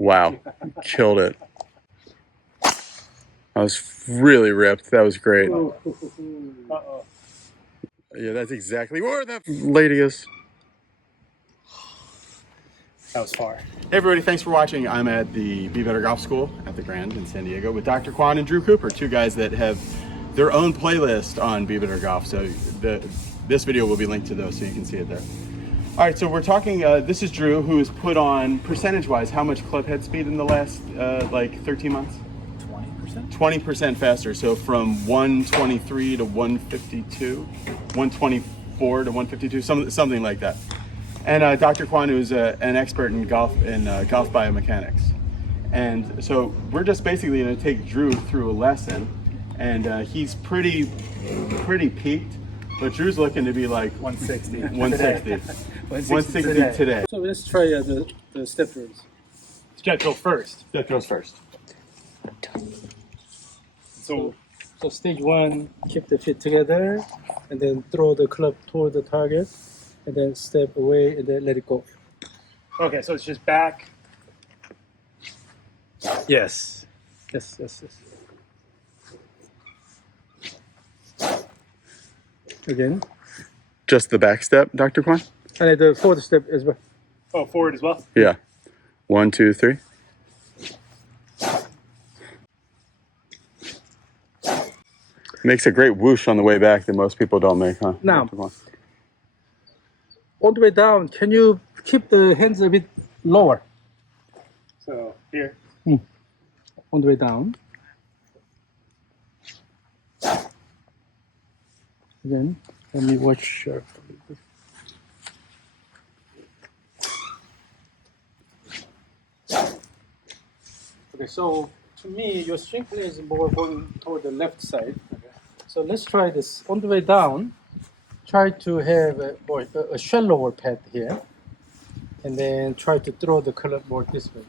Wow, killed it. I was really ripped. That was great. Uh-oh. Yeah, that's exactly where that lady is. That was far. Hey everybody, thanks for watching. I'm at the Be Better Golf School at the Grand in San Diego with Dr. KWON and Drew Cooper, two guys that have their own playlist on Be Better Golf. So this video will be linked to those so you can see it there. All right, so we're talking, this is Drew, who has put on, percentage-wise, how much Clubhead speed in the last, like, 13 months? 20%? 20% faster, so from 123 to 152, 124 to 152, something like that. And Dr. KWON, who's an expert in golf biomechanics. And so we're just basically gonna take Drew through a lesson, and he's pretty peaked, but Drew's looking to be like 160. 160 today. So let's try the step drills. Step drill first. That goes first. So stage one, keep the feet together, and then throw the club toward the target, and then step away, and then let it go. Okay, so it's just back. Yes. Yes. Again. Just the back step, Dr. KWON? And the forward step as well. Oh, forward as well? Yeah. 1, 2, 3. Makes a great whoosh on the way back that most people don't make, huh? Now, Dr. KWON? all the way down, can you keep the hands a bit lower? So, here. On the way down. Again, let me watch. Okay, so to me, your string play is more going toward the left side. Okay. So let's try this. On the way down, try to have a shallower pad here, and then try to throw the club more this way.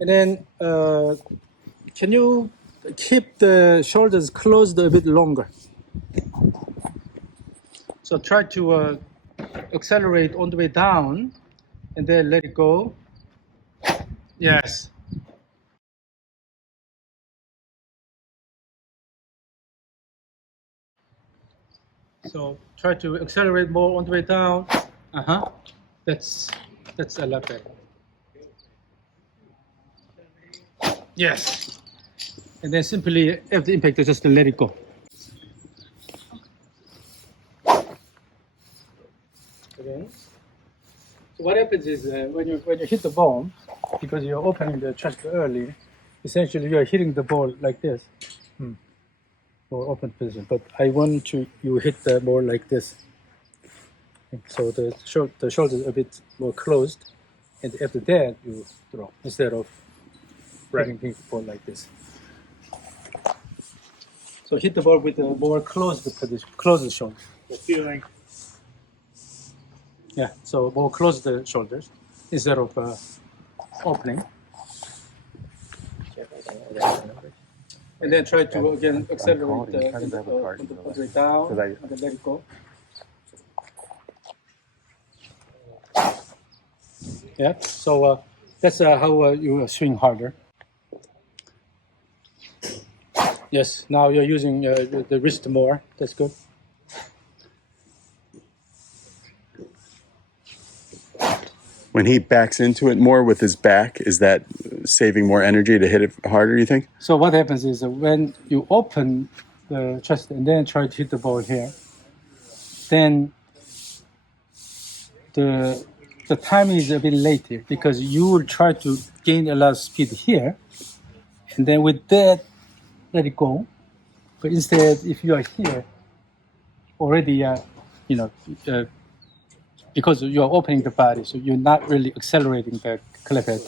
And then, can you keep the shoulders closed a bit longer? So try to accelerate on the way down, and then let it go. Yes. So try to accelerate more on the way down. That's a lot better. Yes. And then simply after impact, just let it go. Okay. So what happens is when you hit the ball, because you're opening the chest early, essentially you are hitting the ball like this, or open position. But I want you hit the ball like this. So the shoulders are a bit more closed, and after that you throw instead of hitting the ball like this. So hit the ball with a more closed position, closed shoulder. The feeling. Yeah, so more close the shoulders instead of opening. And then try to again accelerate the way down and then let it go. Yeah, so that's how you swing harder. Yes, now you're using the wrist more. That's good. When he backs into it more with his back, is that saving more energy to hit it harder, you think? So what happens is when you open the chest and then try to hit the ball here, then the timing is a bit later because you will try to gain a lot of speed here, and then with that, let it go. But instead, if you are here, already, because you are opening the body, so you're not really accelerating the club head,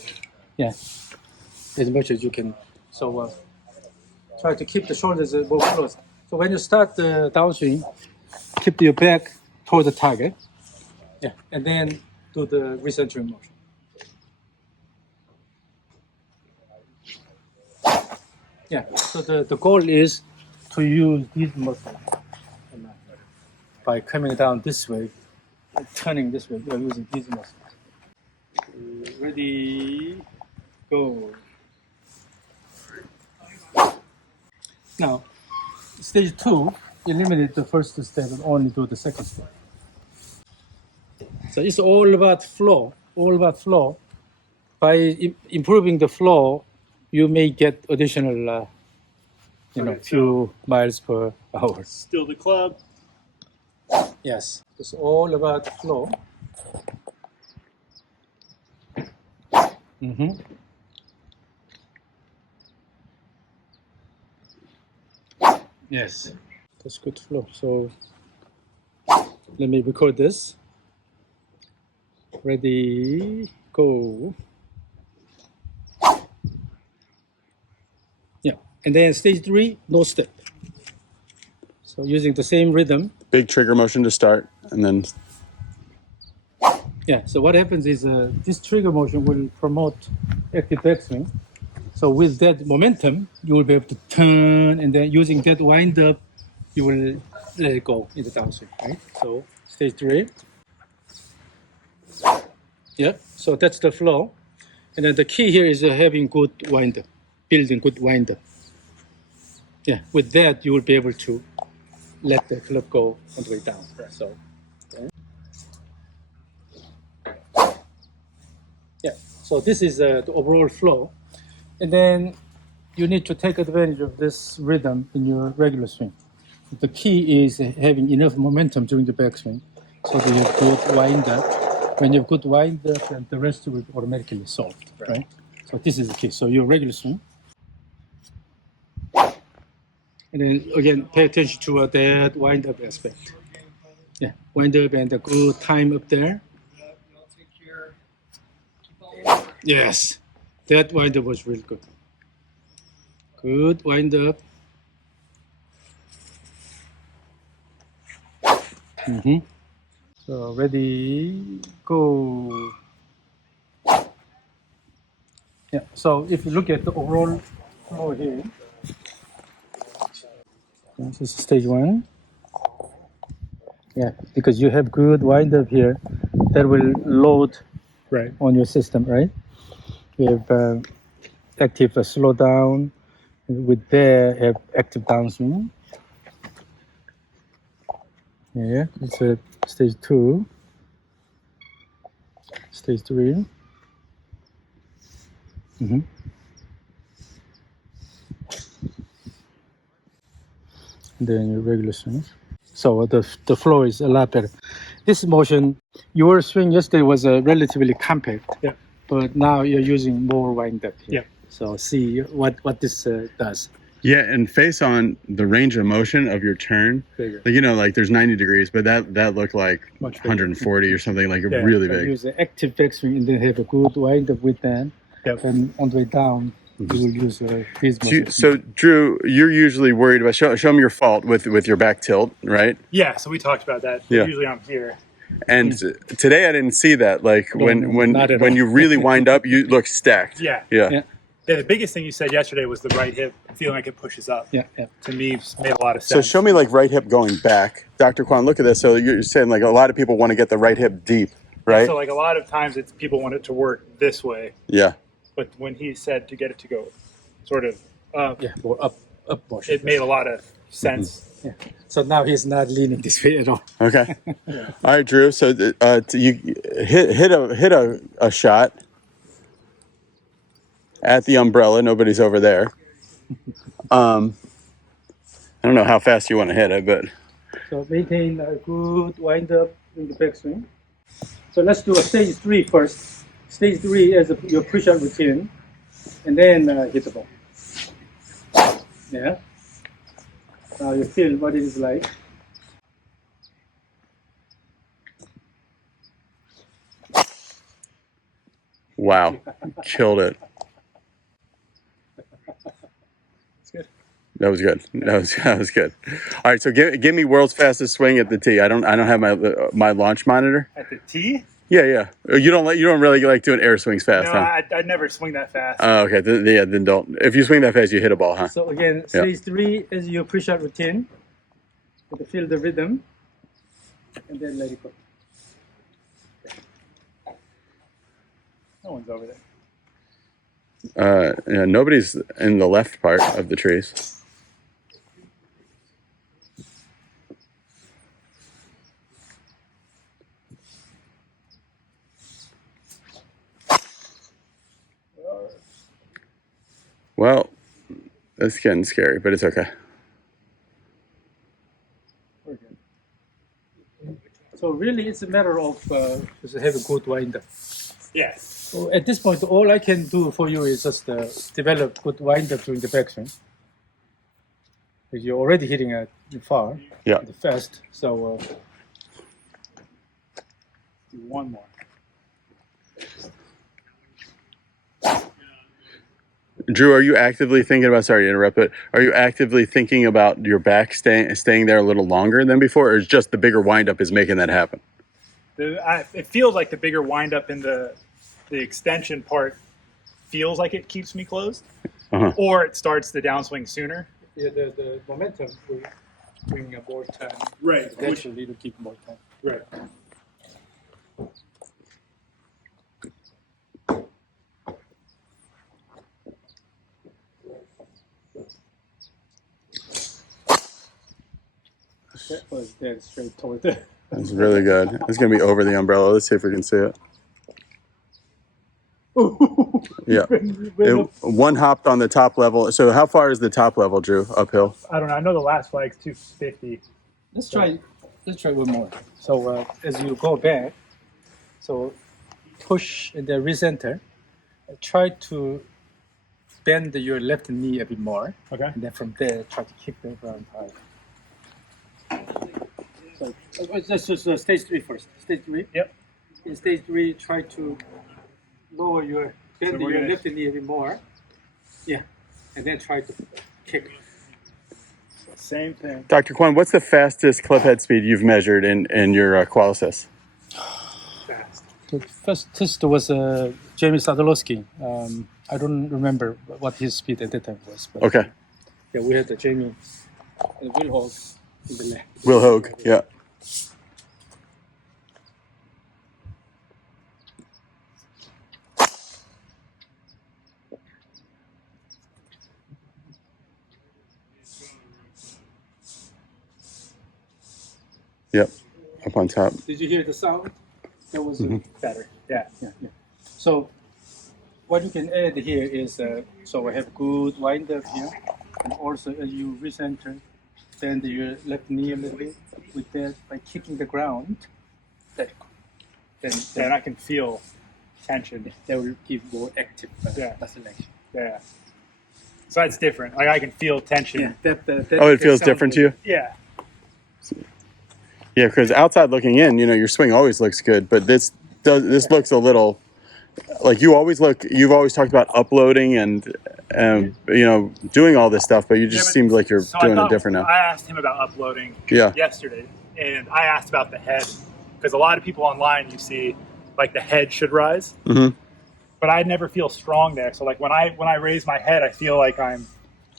as much as you can. So try to keep the shoulders more closed. So when you start the downswing, keep your back toward the target, and then do the recentering motion. So the goal is to use these muscles by coming down this way, turning this way. You're using these muscles. Ready, go. Now, stage 2, eliminate the first step and only do the second step. So it's all about flow, all about flow. By improving the flow, you may get additional, few miles per hour. Still the club. Yes, it's all about flow. Yes, that's good flow. So let me record this. Ready, go. Yeah, and then stage 3, no step. So using the same rhythm. Big trigger motion to start, and then Yeah, so what happens is this trigger motion will promote active backswing. So with that momentum, you will be able to turn, and then using that wind up, you will let it go in the downswing, right? So stage 3. Yeah, so that's the flow. And then the key here is having good wind up, building good wind up. Yeah, with that, you will be able to let the club go all the way down. So, okay. Yeah, so this is the overall flow. And then you need to take advantage of this rhythm in your regular swing. The key is having enough momentum during the backswing so that you have good wind up. When you have good wind up, then the rest will automatically solve, right? So this is the key. So your regular swing. And then again, pay attention to that wind up aspect. Yeah, wind up and a good time up there. Yes, that wind up was really good. Good wind up. So ready, go. Yeah, so if you look at the overall flow here, this is stage 1. Yeah, because you have good wind up here, that will load Right. on your system, right? You have active slow down, with there have active downswing. Yeah, it's a stage 2, stage 3. Then your regular swing. So the flow is a lot better. This motion, your swing yesterday was relatively compact. Yeah. But now you're using more wind up here. Yeah. So see what this does. yeah, and face on the range of motion of your turn. Bigger. Like, like there's 90 degrees, but that looked like Much bigger. 140 or something, like Yeah, really So big. use the active backswing and then have a good wind up with that. Yep. And on the way down, you will use this motion. So Drew, you're usually worried about show me your fault with your back tilt, right? Yeah, so we talked about that. Yeah. Usually I'm here. And today I didn't see that. Like No, not at when all. you really wind up, you look stacked. Yeah. Yeah. Yeah, the biggest thing you said yesterday was the right hip feeling like it pushes up. Yeah. To me, made a lot of So sense. show me like right hip going back, Dr. Kwan. Look at this. So you're saying like a lot of people want to get the right hip deep, right? So like a lot of times it's people want it to work this way, Yeah. but when he said to get it to go sort of up, Yeah, more up motion. it made a lot of sense. Yeah. So now he's not leaning this way at all. Okay. All right, Drew. So you hit a shot at the umbrella. Nobody's over there. I don't know how fast you want to hit it, but So maintain a good wind up in the backswing. So let's do a stage 3 first. Stage 3 is your push-up routine, and then hit the ball. Yeah. Now you feel what it is like. wow, killed it. That was good. That was good. All right, so give me world's fastest swing at the tee. I don't have my launch monitor. At the tee? Yeah. You don't really like doing air swings fast, No, huh? I'd never swing that fast. Oh, okay. Then don't. If you swing that fast, you hit a ball, huh? So again, stage 3 is your push-up routine. You feel the rhythm, and then let it go. No one's over there. Yeah, nobody's in the left part of the trees. Well, it's getting scary, but it's okay. We're good. So really, it's a matter of just have a good wind up. Yeah. So at this point, all I can do for you is just develop good wind up during the backswing. Because you're already hitting it far, Yeah. fast. So Do one more. Drew, are you actively thinking about? Sorry to interrupt, but are you actively thinking about your back staying there a little longer than before, or is just the bigger windup is making that happen? It feels like the bigger windup in the extension part feels like it keeps me closed, or it starts the downswing sooner. yeah, the momentum will bring more time. Right. Eventually, to keep more time. Right. That was dead straight toward the. That's really good. It's gonna be over the umbrella. Let's see if we can see it. Yeah. One hopped on the top level. So how far is the top level, Drew? Uphill? I don't know. I know the last flag's 250. Let's try one more. So as you go back, so push and then recenter. Try to bend your left knee a bit more. Okay. And then from there, try to keep the ground high. So let's just stage 3 first. Stage 3. Yep. In stage 3, try to lower bend we're your gonna- left knee a bit more. Yeah. And then try to kick. Same thing. Dr. Kwon, what's the fastest clubhead speed you've measured in your qualisis? Fast. The first test was Jamie Sadolowski. I don't remember what his speed at that time was. But Okay. yeah, we had the Jamie and Will Hogg in the left. Will Hogue, yeah. Yep, up on top. Did you hear the sound? That was Better. Yeah. yeah. So what you can add here is so I have good wind up here, and also as you recenter, bend your left knee a little bit with that by kicking the ground. Then And I can feel tension. that will give more active Yeah. acceleration. Yeah. So that's different. Like I can feel tension. Yeah, that Oh, it that feels sound different to will- you? Yeah. Yeah, because outside looking in, your swing always looks good, but this looks a little like you've always talked about uploading and doing all this stuff, but you just Yeah, but- seemed like you're So I doing it thought- different now. I asked him about uploading Yeah. yesterday, and I asked about the head because a lot of people online you see like the head should rise, but I never feel strong there. So like when I raise my head, I feel like I'm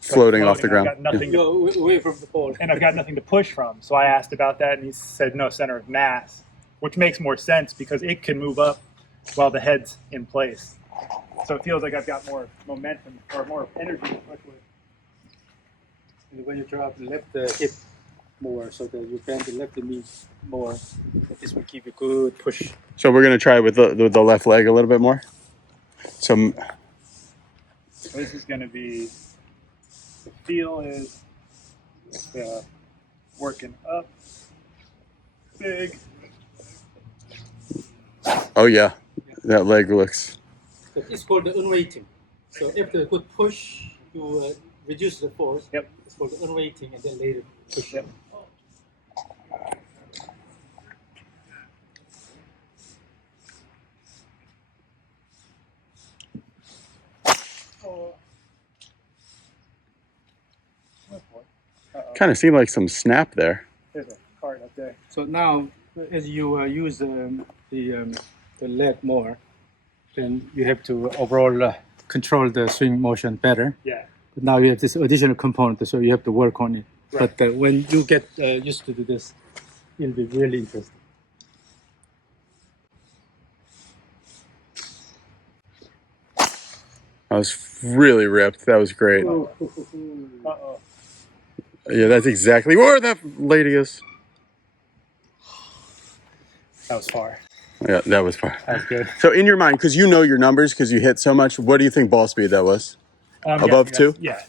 Floating off the ground. I've got nothing to, Go away from the pole. and I've got nothing to push from. So I asked about that, and he said no center of mass, which makes more sense because it can move up while the head's in place. So it feels like I've got more momentum or more energy to push with. And when you drop the left hip more, so that you bend the left knee more, this will give you good push. So we're gonna try with the left leg a little bit more. So So this is going to be, the feel is working up big. oh yeah, that leg looks. But it's called the unweighting. So after a good push, you reduce the force. Yep. It's called the unweighting, and then later push. Yep. Kind of seemed like some snap there. There's a card up there. So now, as you use the leg more, then you have to overall control the swing motion better. Yeah. But now you have this additional component, so you have to work on it. Right. But when you get used to do this, it'll be really interesting. I was really ripped. That was great. Uh-oh. Yeah, that's exactly where that lady is. That was far. Yeah, that was fun. That was good. So in your mind, because you know your numbers, because you hit so much, what do you think ball speed that was? Above 2? Yeah.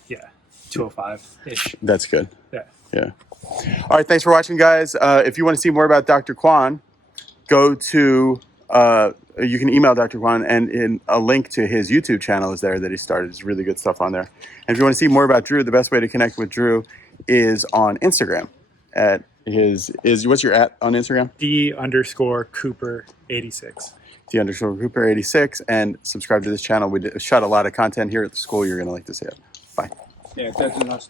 205-ish. That's good. Yeah. Yeah. All right, thanks for watching, guys. If you want to see more about Dr. KWON, go to, you can email Dr. KWON, and in a link to his YouTube channel is there that he started. There's really good stuff on there. And if you want to see more about Drew, the best way to connect with Drew is on Instagram. At his, what's your at on Instagram? D_Cooper86. D_Cooper86, and subscribe to this channel. We shot a lot of content here at the school. You're going to like to see it. Bye. Yeah, that's enough.